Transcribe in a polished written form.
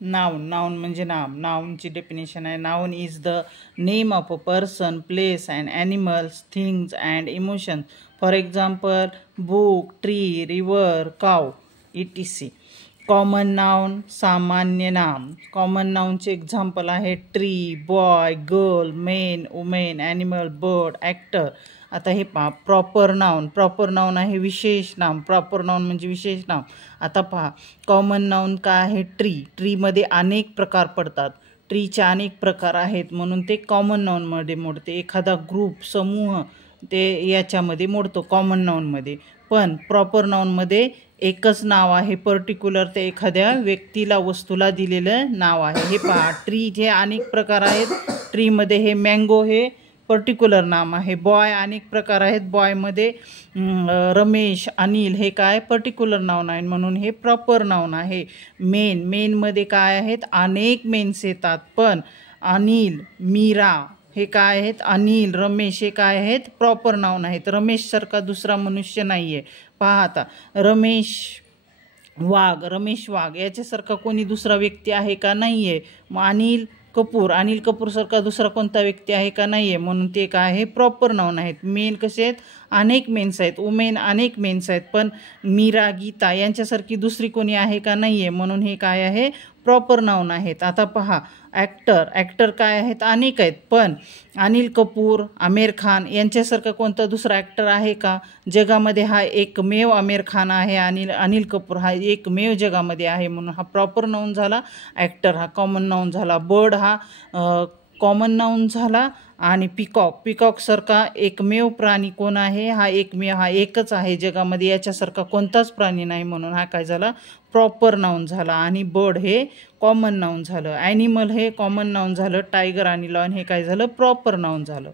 Noun म्हणजे नाम. नाउनची definition आहे, noun is the name of a person, place and animals, things and emotion. For example book, tree, river, काव, etc. Common noun सामान्य नाम. Common नाउनचे example आहे tree, boy, girl, main, women, animal, bird, actor. आता हे पहा, proper noun. Proper noun आहे विशेष नाम. प्रॉपर नाउन म्हणजे विशेष नाम. आता पहा, कॉमन नाउन काय आहे? ट्री. ट्रीमध्ये अनेक प्रकार पडतात. ट्रीचे अनेक प्रकार आहेत म्हणून ते कॉमन नाउनमध्ये मोडते. एखादा ग्रुप, समूह ते याच्यामध्ये मोडतो कॉमन नाउनमध्ये. पण प्रॉपर नाउनमध्ये एकच नाव आहे, पर्टिक्युलर ते एखाद्या व्यक्तीला, वस्तूला दिलेलं नाव आहे. हे पहा, ट्रीचे अनेक प्रकार आहेत. ट्रीमध्ये हे मँगो हे पर्टिक्युलर नाम आहे. बॉय अनेक प्रकार आहेत. बॉयमध्ये रमेश, अनिल हे काय पर्टिक्युलर नाउन आहे म्हणून हे प्रॉपर नाउन आहे. मेनमध्ये काय आहेत? अनेक मेन्स येतात. पण अनिल, मीरा हे काय आहेत? अनिल, रमेश हे काय आहेत? प्रॉपर नाउन आहेत. रमेशसारखा दुसरा मनुष्य नाही आहे. पहा आता, रमेश वाघ याच्यासारखा कोणी दुसरा व्यक्ती आहे का? नाही आहे. मग अनिल कपूरसारखा दुसरा कोणता व्यक्ती आहे का? नाही आहे. म्हणून ते काय आहे? प्रॉपर नाउन आहेत. मेन कसे आहेत? अनेक मेन्स आहेत. वुमेन अनेक मेन्स आहेत. पण मीरा, गीता यांच्यासारखी दुसरी कोणी आहे का? नाही आहे. म्हणून हे काय आहे? प्रॉपर नाउन आहेत. आता पहा, ॲक्टर काय आहेत? अनेक आहेत. पण अनिल कपूर, आमिर खान यांच्यासारखा कोणता दुसरा ॲक्टर आहे का? जगामध्ये हा एकमेव आमिर खान आहे आणि अनिल कपूर हा एकमेव जगामध्ये आहे. म्हणून हा प्रॉपर नाउन झाला. ॲक्टर हा कॉमन नाउन झाला. बर्ड हा कॉमन नाउन झाला. आणि पिकॉकसारखा एकमेव प्राणी कोण आहे? हा एकच आहे जगामध्ये. याच्यासारखा कोणताच प्राणी नाही म्हणून हा काय झाला? प्रॉपर नाउन झाला. आणि बर्ड हे कॉमन नाउन झालं. ॲनिमल हे कॉमन नाउन झालं. टायगर आणि लॉयन हे काय झालं? प्रॉपर नाउन झालं.